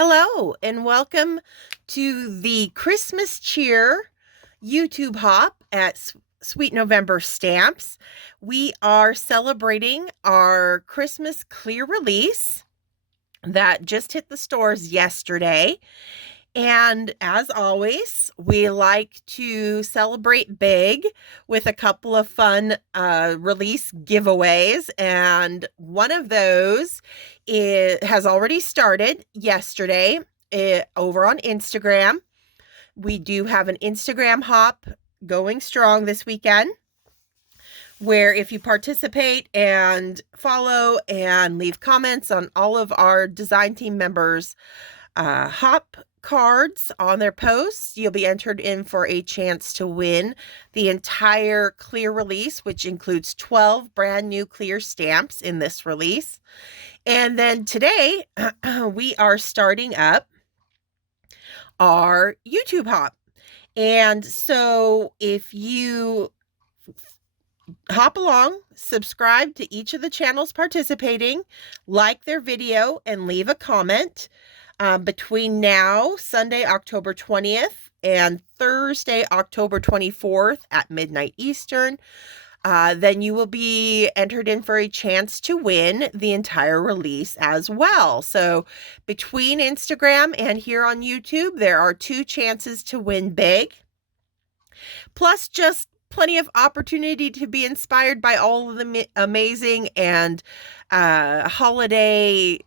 Hello, and welcome to the Christmas Cheer YouTube hop at Sweet November Stamps. We are celebrating our Christmas clear release that just hit the stores yesterday. And as always, we like to celebrate big with a couple of fun release giveaways. And one of those has already started yesterday over on Instagram. We do have an Instagram hop going strong this weekend, where if you participate and follow and leave comments on all of our design team members' hop cards on their posts, you'll be entered in for a chance to win the entire clear release, which includes 12 brand new clear stamps in this release. And then today we are starting up our YouTube hop. And so if you hop along, subscribe to each of the channels participating, like their video, and leave a comment between now, Sunday, October 20th, and Thursday, October 24th at midnight Eastern, then you will be entered in for a chance to win the entire release as well. So between Instagram and here on YouTube, there are 2 chances to win big, plus just plenty of opportunity to be inspired by all of the amazing and holiday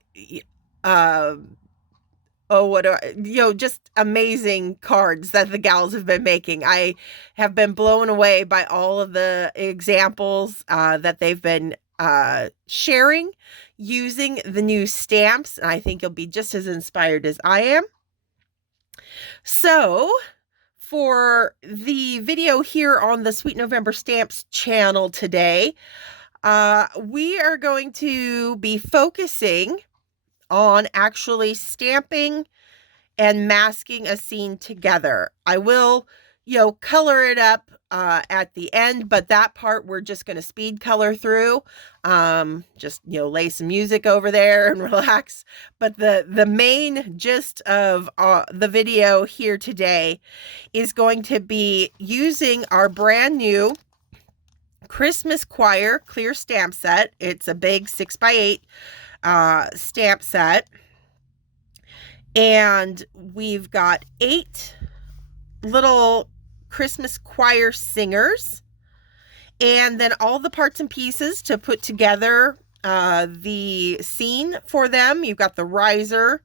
just amazing cards that the gals have been making. I have been blown away by all of the examples that they've been sharing using the new stamps. And I think you'll be just as inspired as I am. So for the video here on the Sweet November Stamps channel today, we are going to be focusing on actually stamping and masking a scene together. I will, color it up at the end, but that part we're just going to speed color through. Lay some music over there and relax. But the main gist of the video here today is going to be using our brand new Christmas Choir clear stamp set. It's a big 6x8 stamp set, and we've got 8 little Christmas choir singers, and then all the parts and pieces to put together the scene for them. You've got the riser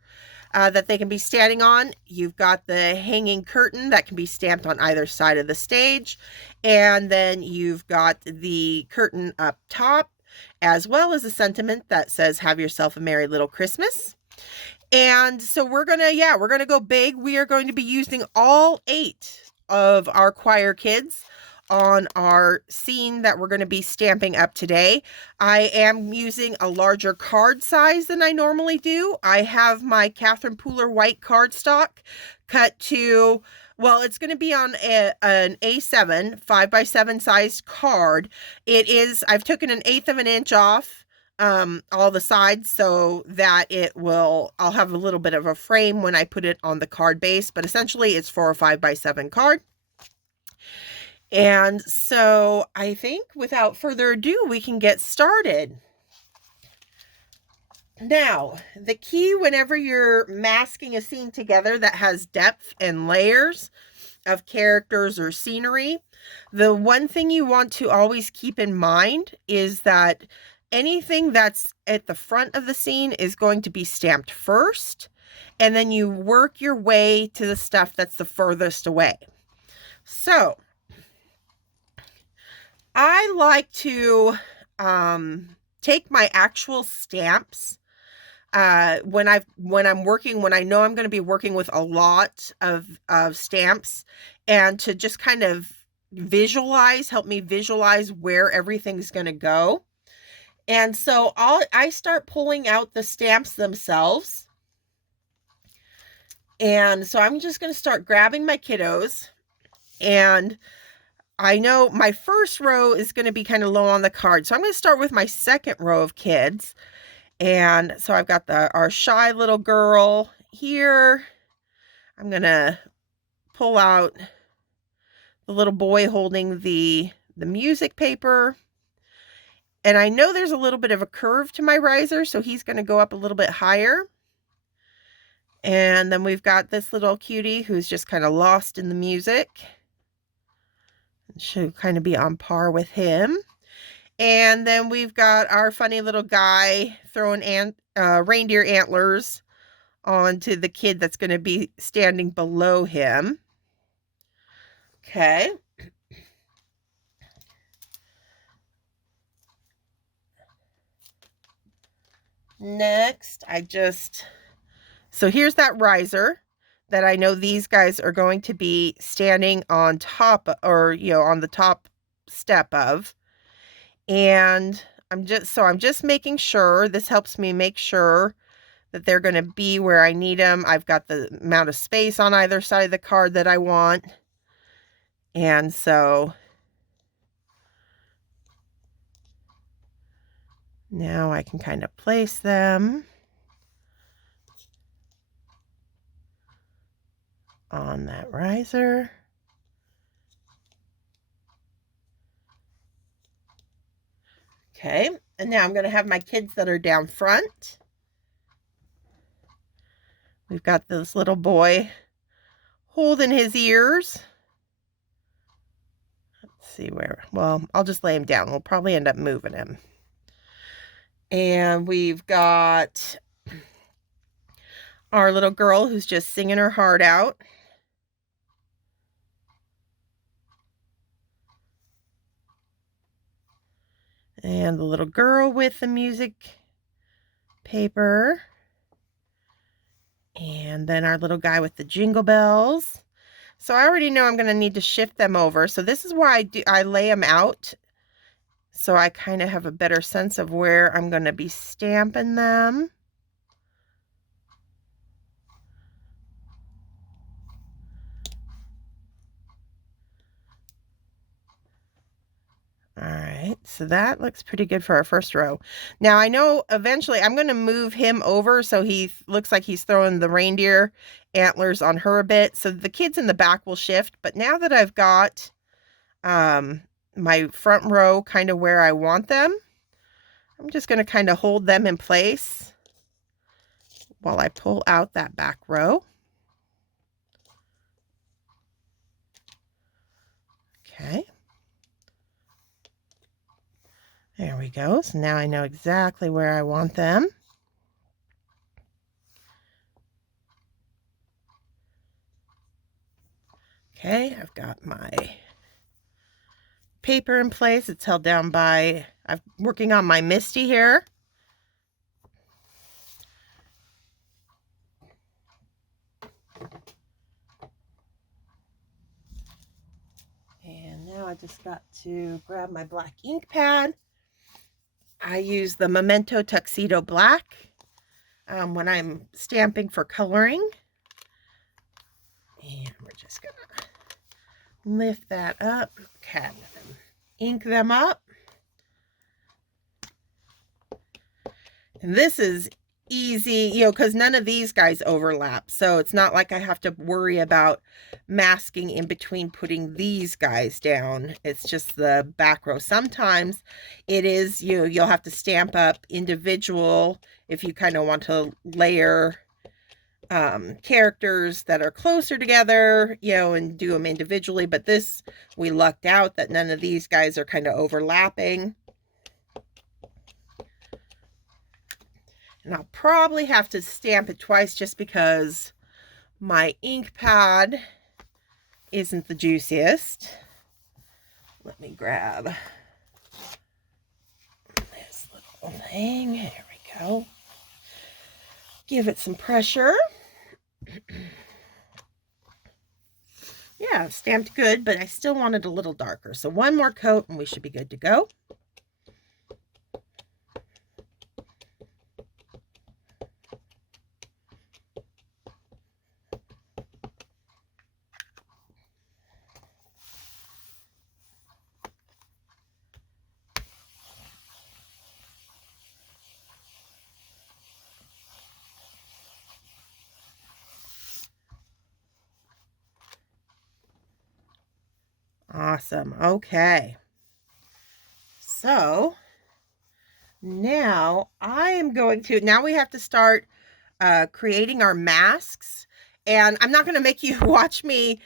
that they can be standing on. You've got the hanging curtain that can be stamped on either side of the stage, and then you've got the curtain up top, as well as a sentiment that says, "Have yourself a merry little Christmas." And so we're gonna go big. We are going to be using all 8 of our choir kids on our scene that we're going to be stamping up today. I am using a larger card size than I normally do. I have my Catherine Pooler white cardstock cut to, well, it's going to be on an A7 5x7 sized card. I've taken 1/8 of an inch off all the sides so that I'll have a little bit of a frame when I put it on the card base, but essentially it's for a 5x7 card. And so I think without further ado, we can get started. Now, the key whenever you're masking a scene together that has depth and layers of characters or scenery, the one thing you want to always keep in mind is that anything that's at the front of the scene is going to be stamped first, and then you work your way to the stuff that's the furthest away. So I like to take my actual stamps when I know I'm going to be working with a lot of stamps, and to just kind of help me visualize where everything's going to go. And so I start pulling out the stamps themselves. And so I'm just going to start grabbing my kiddos, and I know my first row is going to be kind of low on the card. So I'm going to start with my second row of kids. And so I've got our shy little girl here. I'm going to pull out the little boy holding the music paper. And I know there's a little bit of a curve to my riser, so he's going to go up a little bit higher. And then we've got this little cutie who's just kind of lost in the music. Should kind of be on par with him. And then we've got our funny little guy throwing reindeer antlers onto the kid that's going to be standing below him. Okay. Next, so here's that riser that I know these guys are going to be standing on top, or, on the top step of. And I'm just making sure, this helps me make sure that they're going to be where I need them. I've got the amount of space on either side of the card that I want. And so now I can kind of place them on that riser. Okay, and now I'm going to have my kids that are down front. We've got this little boy holding his ears. Let's see where, well, I'll just lay him down. We'll probably end up moving him. And we've got our little girl who's just singing her heart out. And the little girl with the music paper. And then our little guy with the jingle bells. So I already know I'm going to need to shift them over. So this is why I lay them out. So I kind of have a better sense of where I'm going to be stamping them. All right, so that looks pretty good for our first row. Now I know eventually I'm going to move him over so he looks like he's throwing the reindeer antlers on her a bit. So the kids in the back will shift. But now that I've got my front row kind of where I want them, I'm just going to kind of hold them in place while I pull out that back row. Okay. There we go. So now I know exactly where I want them. Okay, I've got my paper in place. It's held down by, I'm working on my Misty here. And now I just got to grab my black ink pad. I use the Memento Tuxedo Black when I'm stamping for coloring. And we're just going to lift that up, ink them up. And this is easy, because none of these guys overlap. So it's not like I have to worry about masking in between putting these guys down. It's just the back row. Sometimes it is, you'll have to stamp up individual if you kind of want to layer characters that are closer together, and do them individually. But this, we lucked out that none of these guys are kind of overlapping. And I'll probably have to stamp it twice just because my ink pad isn't the juiciest. Let me grab this little thing. There we go. Give it some pressure. Yeah, stamped good, but I still want it a little darker. So one more coat and we should be good to go. Awesome. Okay. So now now we have to start creating our masks. And I'm not going to make you watch me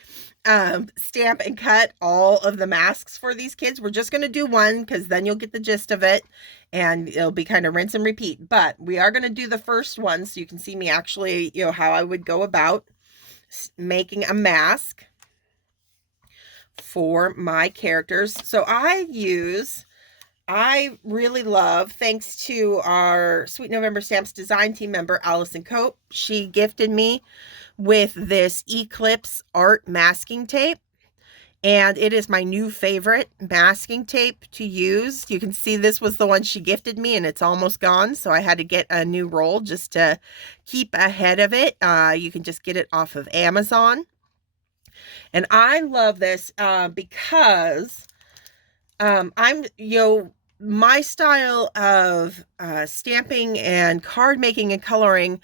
stamp and cut all of the masks for these kids. We're just going to do one because then you'll get the gist of it and it'll be kind of rinse and repeat. But we are going to do the first one so you can see me actually, how I would go about making a mask for my characters. So I really love, thanks to our Sweet November Stamps design team member, Allison Cope, she gifted me with this Eclipse art masking tape. And it is my new favorite masking tape to use. You can see this was the one she gifted me and it's almost gone. So I had to get a new roll just to keep ahead of it. You can just get it off of Amazon. And I love this because my style of stamping and card making and coloring,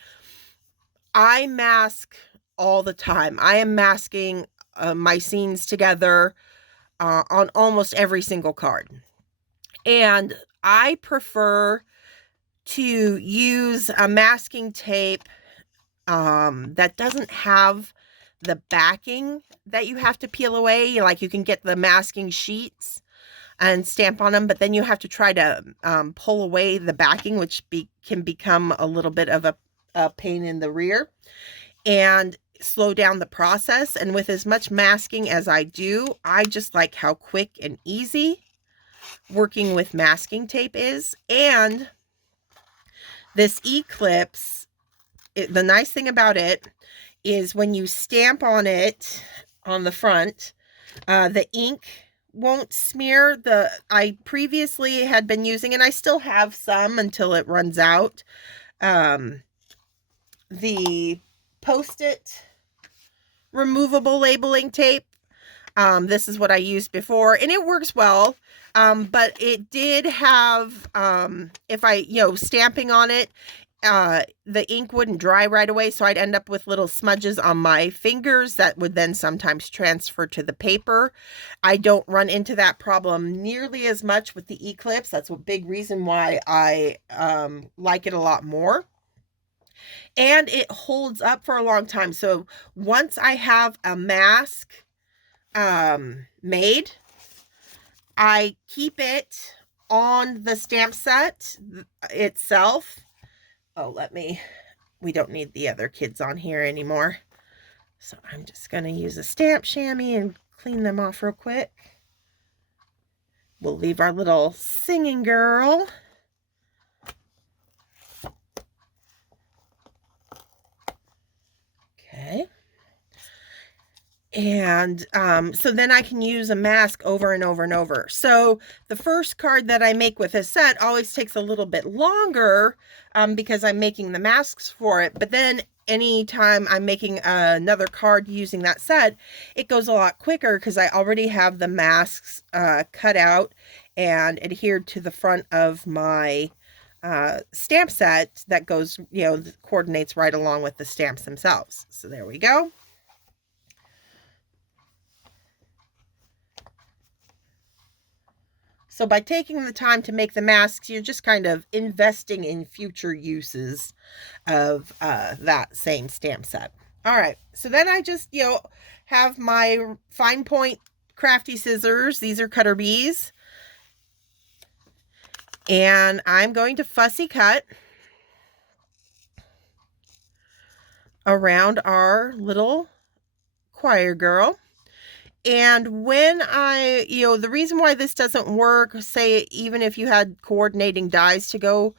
I mask all the time. I am masking my scenes together on almost every single card. And I prefer to use a masking tape that doesn't have the backing that you have to peel away. Like you can get the masking sheets and stamp on them, but then you have to try to pull away the backing, which can become a little bit of a pain in the rear and slow down the process. And with as much masking as I do, I just like how quick and easy working with masking tape is. And this Eclipse, the nice thing about it is when you stamp on it on the front, the ink won't smear. I previously had been using, and I still have some until it runs out, the Post-it removable labeling tape. This is what I used before, and it works well. But it did have, if I, stamping on it, the ink wouldn't dry right away, so I'd end up with little smudges on my fingers that would then sometimes transfer to the paper. I don't run into that problem nearly as much with the Eclipse. That's a big reason why I like it a lot more. And it holds up for a long time. So once I have a mask made, I keep it on the stamp set itself. Oh, we don't need the other kids on here anymore. So I'm just going to use a stamp chamois and clean them off real quick. We'll leave our little singing girl. Okay. And so then I can use a mask over and over and over. So the first card that I make with a set always takes a little bit longer because I'm making the masks for it. But then anytime I'm making another card using that set, it goes a lot quicker because I already have the masks cut out and adhered to the front of my stamp set that goes, coordinates right along with the stamps themselves. So there we go. So by taking the time to make the masks, you're just kind of investing in future uses of that same stamp set. All right, so then I just, have my fine point crafty scissors. These are Cutter Bees. And I'm going to fussy cut around our little choir girl. And when the reason why this doesn't work, say, even if you had coordinating dies to go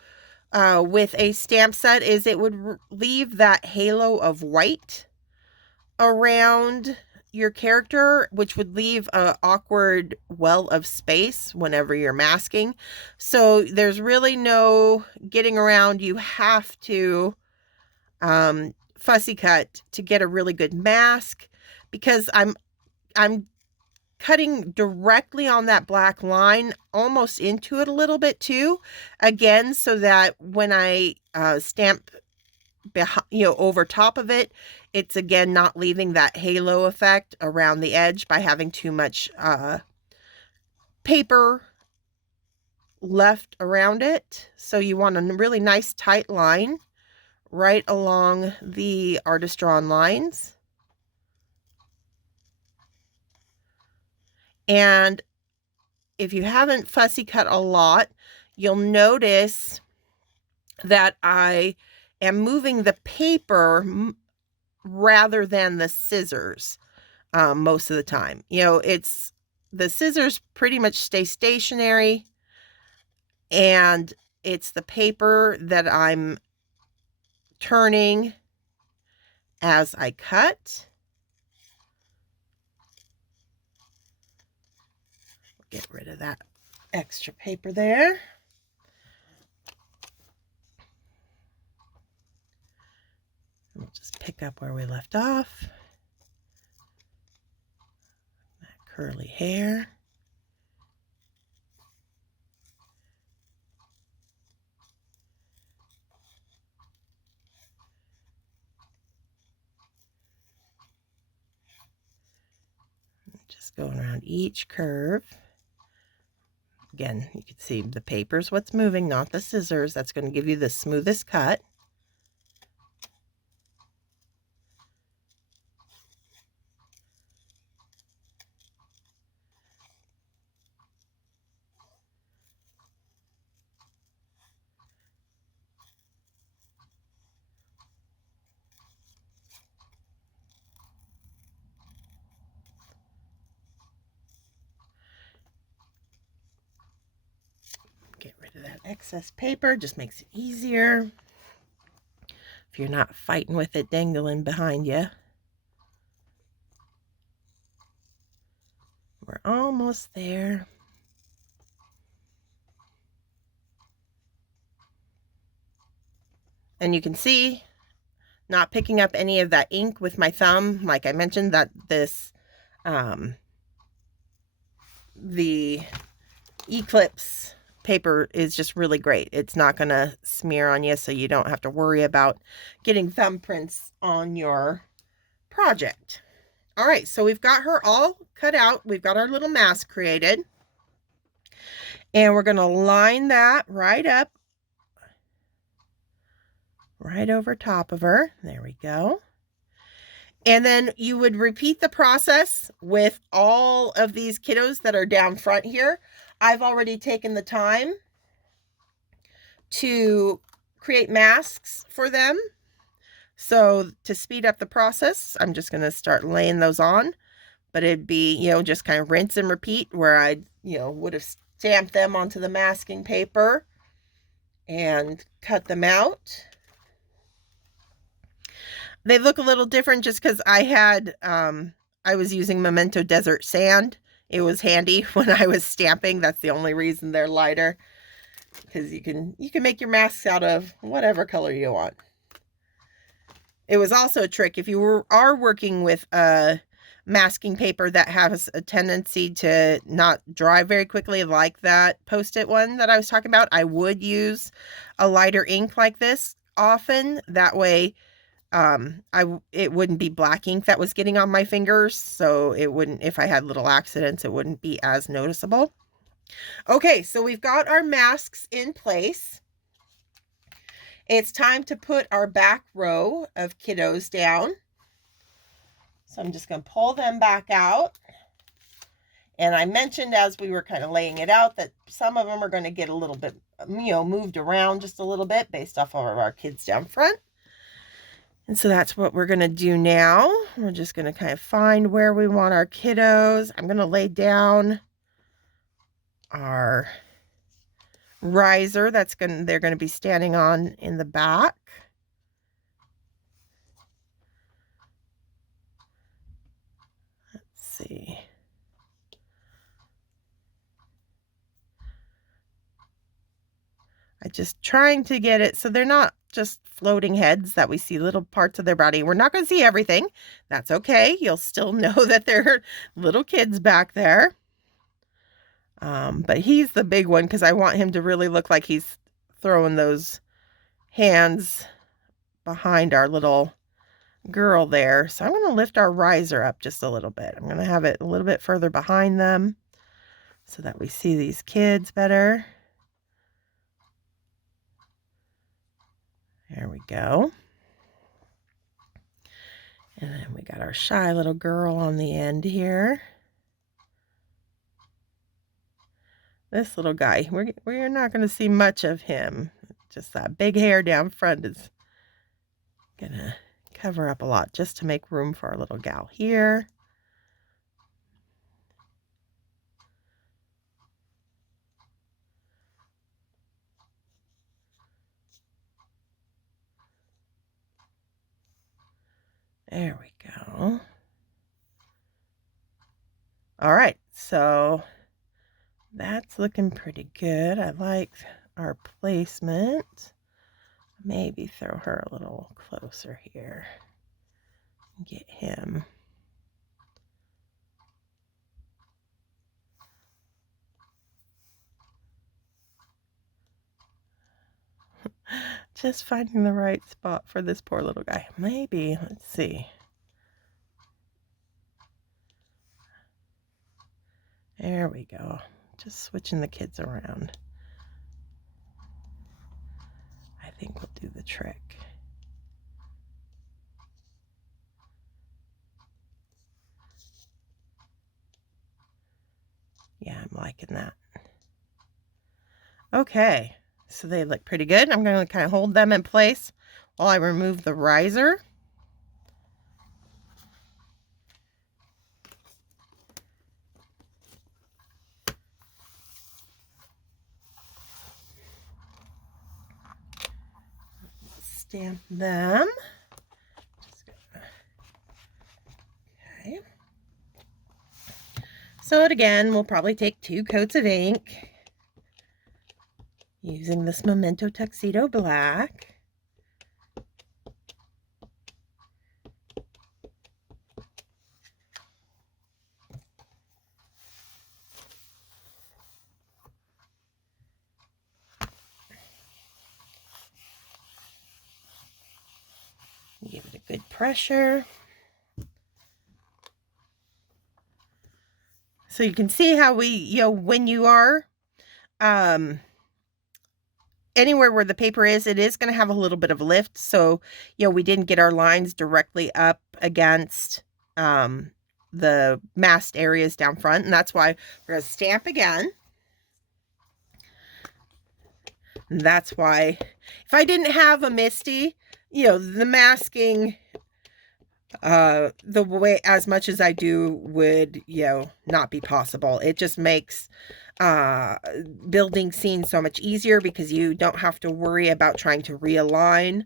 with a stamp set, is it would leave that halo of white around your character, which would leave an awkward well of space whenever you're masking. So there's really no getting around. You have to fussy cut to get a really good mask, because I'm cutting directly on that black line, almost into it a little bit too, again, so that when I stamp behind, over top of it. It's again not leaving that halo effect around the edge by having too much paper left around it. So you want a really nice tight line right along the artist drawn lines. And if you haven't fussy cut a lot, you'll notice that I am moving the paper rather than the scissors most of the time. It's the scissors pretty much stay stationary, and it's the paper that I'm turning as I cut. Get rid of that extra paper there. We'll just pick up where we left off. That curly hair. Just going around each curve. Again, you can see the paper's what's moving, not the scissors. That's going to give you the smoothest cut. Get rid of that excess paper, just makes it easier if you're not fighting with it dangling behind you. We're almost there. And you can see, not picking up any of that ink with my thumb. Like I mentioned, that this, the Eclipse paper is just really great. It's not going to smear on you, so you don't have to worry about getting thumbprints on your project. All right, so we've got her all cut out. We've got our little mask created. And we're going to line that right up, right over top of her. There we go. And then you would repeat the process with all of these kiddos that are down front here. I've already taken the time to create masks for them. So to speed up the process, I'm just going to start laying those on. But it'd be, just kind of rinse and repeat, where I, would have stamped them onto the masking paper and cut them out. They look a little different just because I was using Memento Desert Sand. It was handy when I was stamping. That's the only reason they're lighter, because you can make your masks out of whatever color you want. It was also a trick if you are working with a masking paper that has a tendency to not dry very quickly, like that Post-it one that I was talking about. I would use a lighter ink like this often. That way, it wouldn't be black ink that was getting on my fingers, so it wouldn't, if I had little accidents, it wouldn't be as noticeable. Okay, so we've got our masks in place. It's time to put our back row of kiddos down. So I'm just going to pull them back out. And I mentioned as we were kind of laying it out that some of them are going to get a little bit, moved around just a little bit based off of our kids down front. And so that's what we're going to do now. We're just going to kind of find where we want our kiddos. I'm going to lay down our riser they're going to be standing on in the back. Let's see. I'm just trying to get it so they're not just floating heads that we see little parts of their body. We're not going to see everything. That's okay. You'll still know that they're little kids back there. But he's the big one because I want him to really look like he's throwing those hands behind our little girl there. So I'm going to lift our riser up just a little bit. I'm going to have it a little bit further behind them so that we see these kids better. There we go. And then we got our shy little girl on the end here. This little guy, we're not going to see much of him. Just that big hair down front is going to cover up a lot just to make room for our little gal here. There we go. All right, so that's looking pretty good. I like our placement. Maybe throw her a little closer here. Get him. Just finding the right spot for this poor little guy. Maybe, let's see. There we go. Just switching the kids around. I think we'll do the trick. Yeah, I'm liking that. Okay, so they look pretty good. I'm going to kind of hold them in place while I remove the riser. Stamp them. Okay. So again, we'll probably take 2 coats of ink using this Memento Tuxedo Black. Give it a good pressure. So you can see how we, when you are anywhere where the paper is, it is going to have a little bit of lift. So, we didn't get our lines directly up against the masked areas down front. And that's why we're going to stamp again. And that's why if I didn't have a Misty, the masking the way as much as I do would, not be possible. It just makes building scenes so much easier because you don't have to worry about trying to realign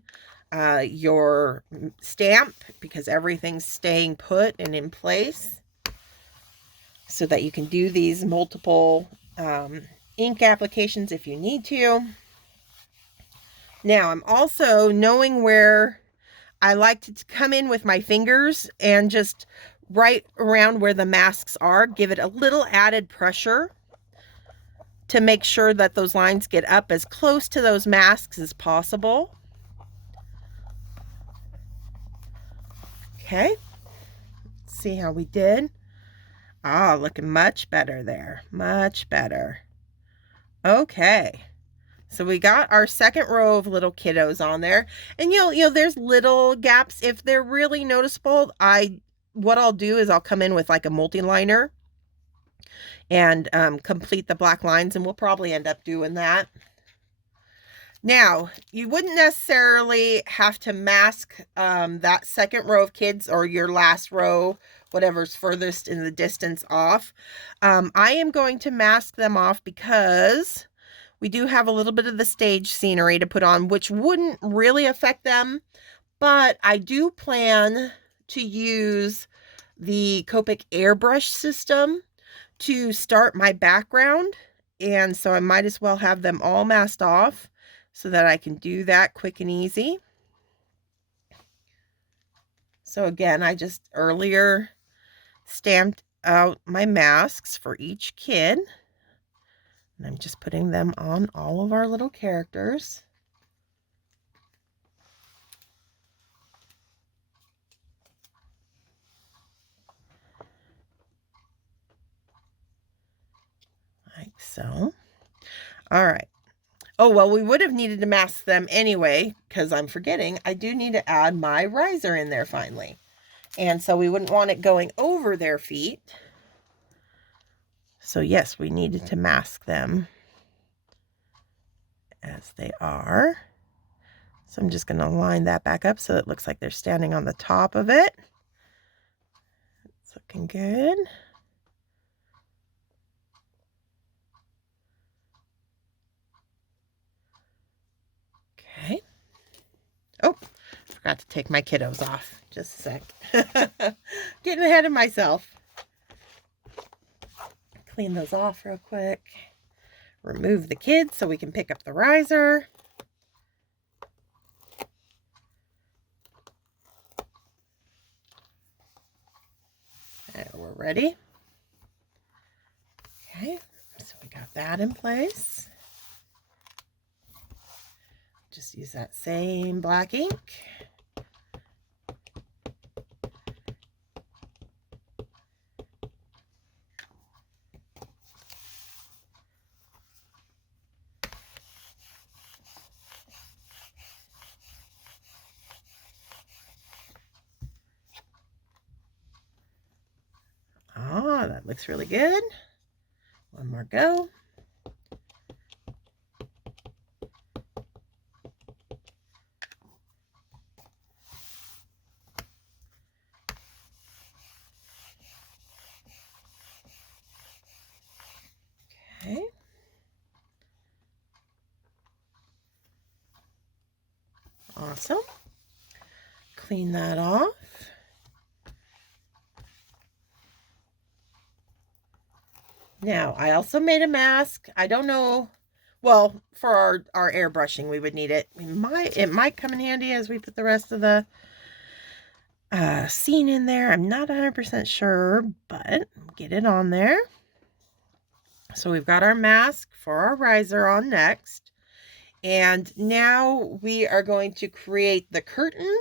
your stamp because everything's staying put and in place so that you can do these multiple ink applications if you need to. Now, I'm also knowing where I like to come in with my fingers and just right around where the masks are, give it a little added pressure to make sure that those lines get up as close to those masks as possible. Okay, let's see how we did. Ah, looking much better there, much better. Okay. So we got our second row of little kiddos on there. And there's little gaps. If they're really noticeable, what I'll do is I'll come in with like a multi-liner and complete the black lines, and we'll probably end up doing that. Now, you wouldn't necessarily have to mask that second row of kids or your last row, whatever's furthest in the distance off. I am going to mask them off because we do have a little bit of the stage scenery to put on, which wouldn't really affect them, but I do plan to use the Copic airbrush system to start my background, and so I might as well have them all masked off so that I can do that quick and easy. So again, I just earlier stamped out my masks for each kid. And I'm just putting them on all of our little characters. so. All right. Oh, well, we would have needed to mask them anyway, because I'm forgetting. I do need to add my riser in there finally. And so we wouldn't want it going over their feet. So yes, we needed to mask them as they are. So I'm just going to line that back up so it looks like they're standing on the top of it. It's looking good. Okay. Oh, forgot to take my kiddos off. Just a sec. Getting ahead of myself. Clean those off real quick. Remove the kids so we can pick up the riser. And we're ready. Okay, so we got that in place. Just use that same black ink. Oh, that looks really good. One more go. Okay. Awesome. Clean that off. Now, I also made a mask. I don't know, well, for our airbrushing, we would need it. It might come in handy as we put the rest of the scene in there. I'm not 100% sure, but get it on there. So we've got our mask for our riser on next. And now we are going to create the curtain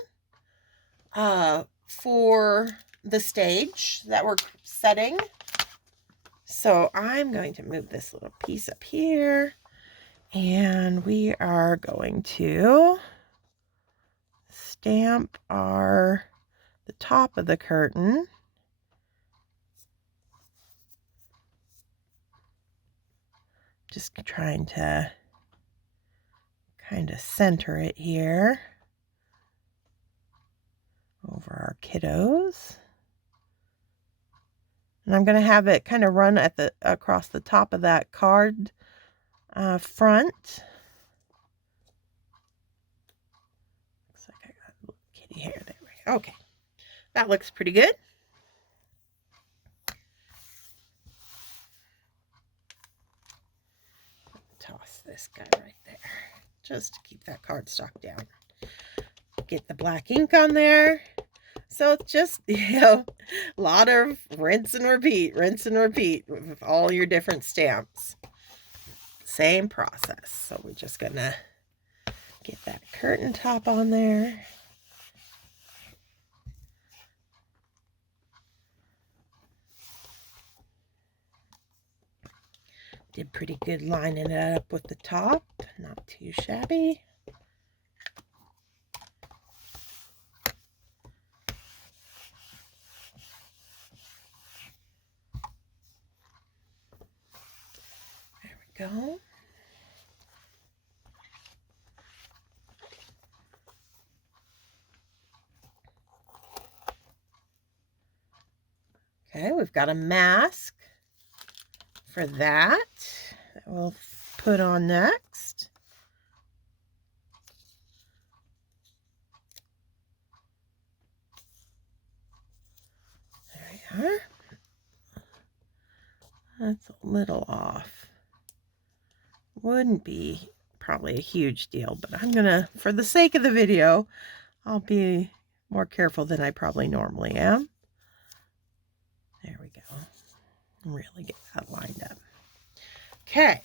for the stage that we're setting. So I'm going to move this little piece up here, and we are going to stamp the top of the curtain. Just trying to kind of center it here over our kiddos. And I'm going to have it kind of run across the top of that card front. Looks like I got a little kitty hair there. Okay, that looks pretty good. Toss this guy right there, just to keep that cardstock down. Get the black ink on there. So it's just, a lot of rinse and repeat with all your different stamps. Same process. So we're just gonna get that curtain top on there. Did pretty good lining it up with the top. Not too shabby. Go. Okay, we've got a mask for that we'll put on next. There we are. That's a little off. Wouldn't be probably a huge deal, but I'm gonna, for the sake of the video, I'll be more careful than I probably normally am. There we go. Really get that lined up. Okay,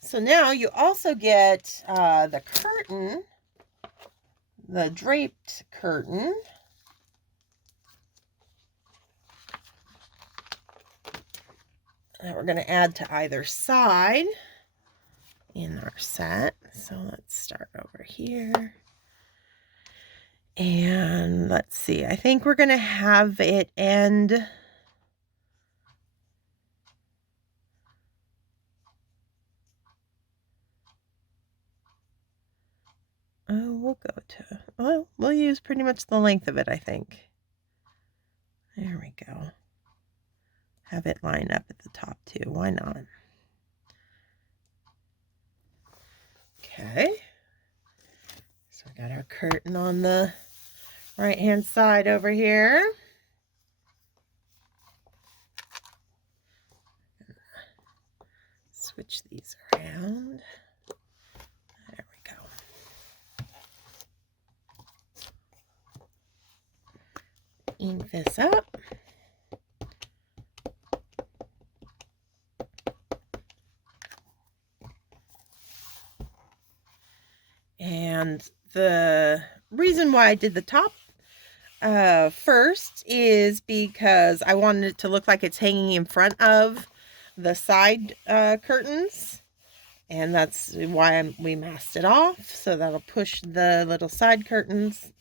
so now you also get the curtain, the draped curtain. that we're going to add to either side in our set. So let's start over here. And let's see, I think we're going to have it end we'll go to, well, we'll use pretty much the length of it, I think. There we go. Have it line up at the top too. Why not? Okay. So we got our curtain on the right-hand side over here. Switch these around. There we go. Ink this up. And the reason why I did the top first is because I wanted it to look like it's hanging in front of the side curtains. And that's why we masked it off. So that'll push the little side curtains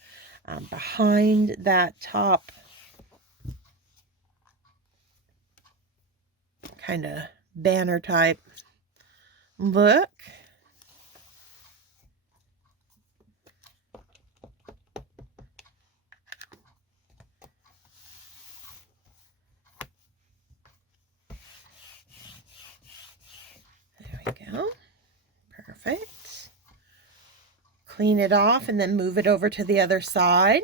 behind that top kind of banner type look. There we go. Perfect. Clean it off and then move it over to the other side.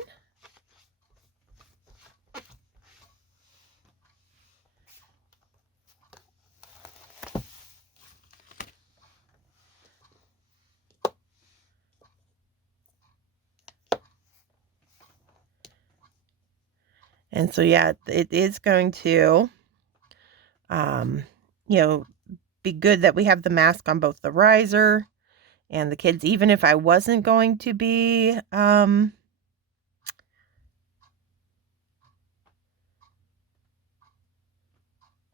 And so, yeah, it is going to, be good that we have the mask on both the riser and the kids, even if I wasn't going to be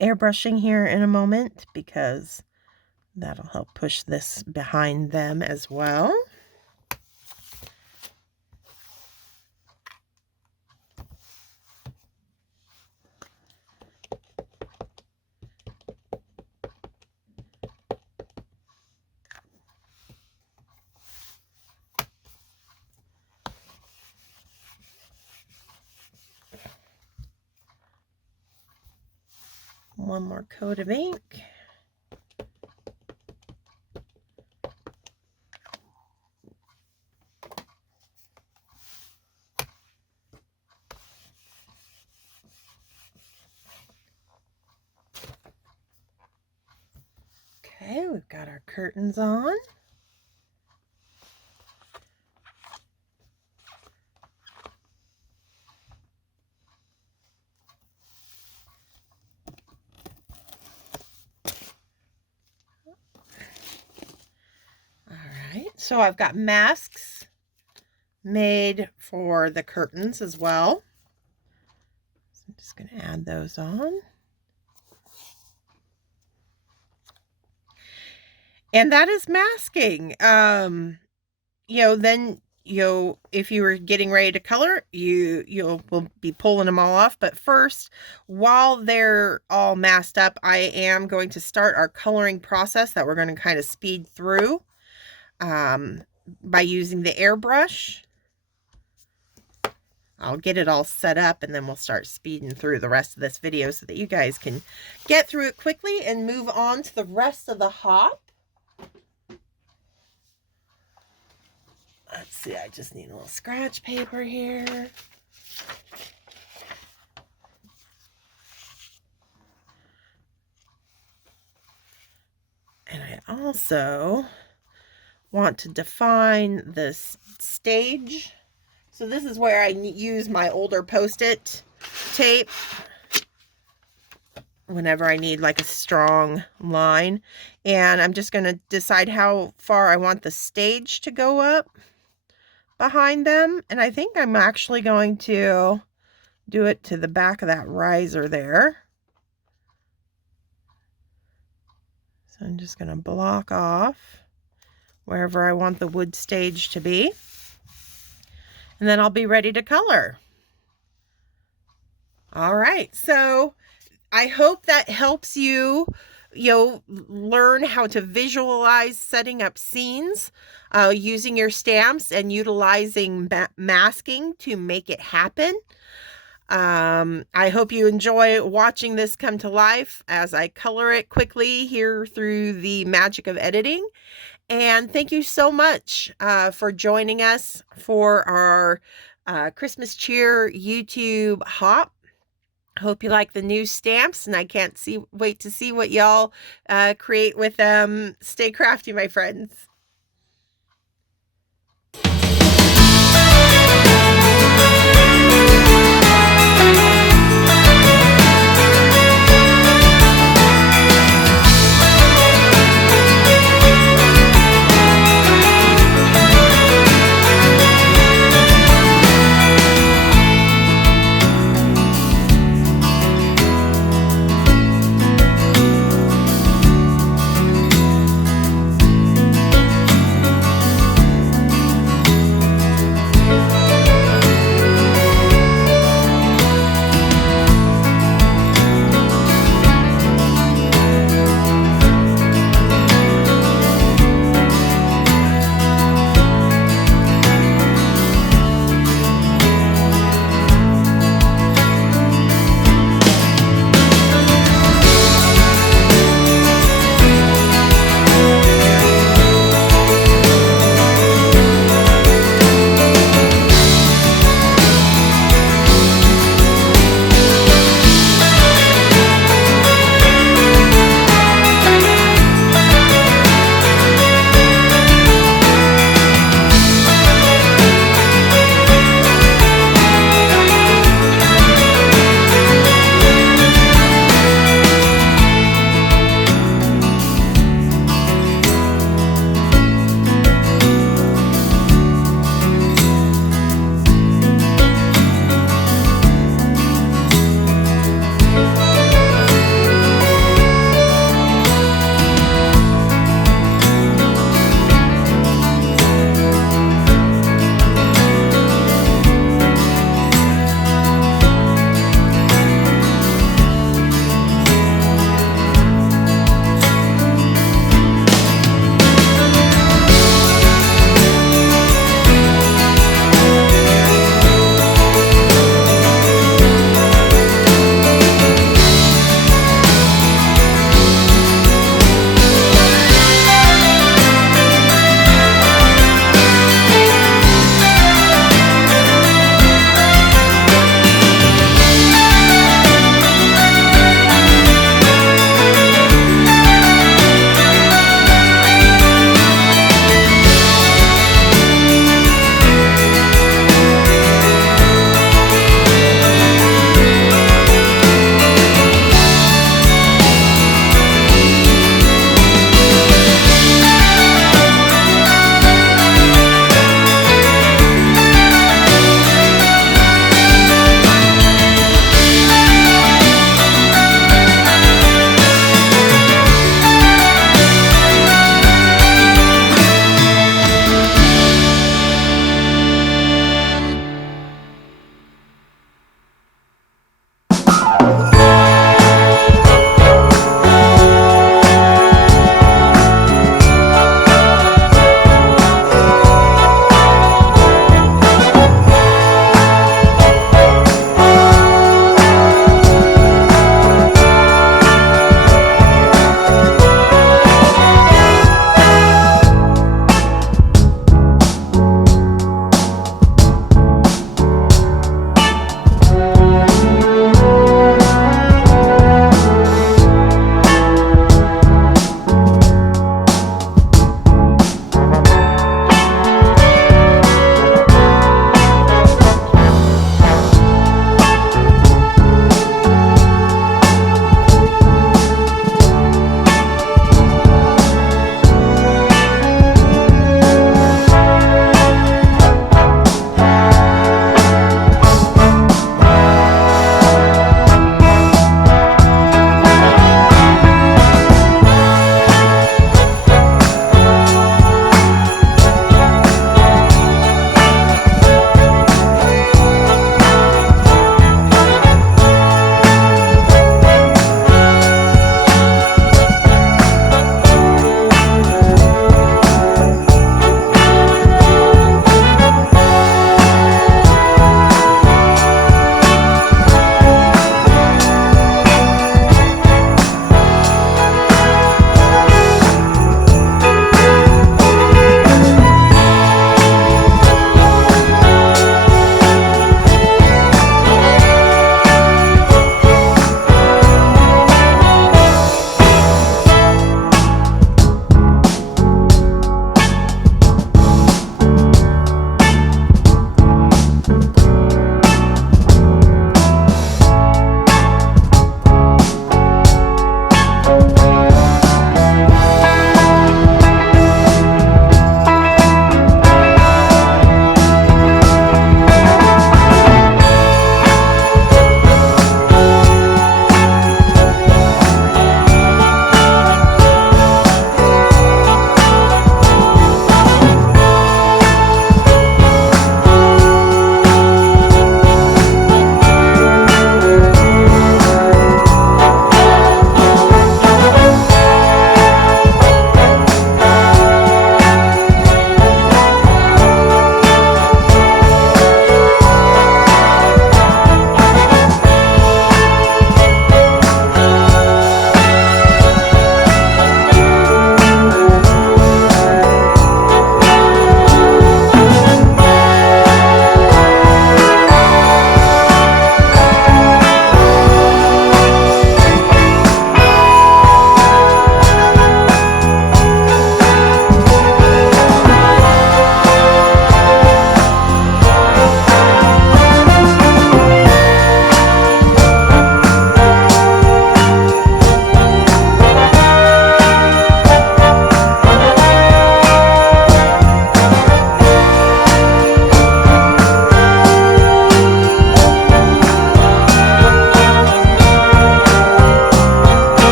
airbrushing here in a moment, because that'll help push this behind them as well. One more coat of ink. Okay, we've got our curtains on. So I've got masks made for the curtains as well. So I'm just going to add those on. And that is masking. Then, if you were getting ready to color, you'll be pulling them all off. But first, while they're all masked up, I am going to start our coloring process that we're going to kind of speed through. By using the airbrush. I'll get it all set up and then we'll start speeding through the rest of this video so that you guys can get through it quickly and move on to the rest of the hop. Let's see, I just need a little scratch paper here. And I also want to define this stage. So this is where I use my older Post-it tape whenever I need like a strong line. And I'm just going to decide how far I want the stage to go up behind them. And I think I'm actually going to do it to the back of that riser there. So I'm just going to block off wherever I want the wood stage to be. And then I'll be ready to color. All right, so I hope that helps you, learn how to visualize setting up scenes using your stamps and utilizing masking to make it happen. I hope you enjoy watching this come to life as I color it quickly here through the magic of editing. And thank you so much for joining us for our Christmas Cheer YouTube hop. Hope you like the new stamps, and I can't wait to see what y'all create with them. Stay crafty, my friends.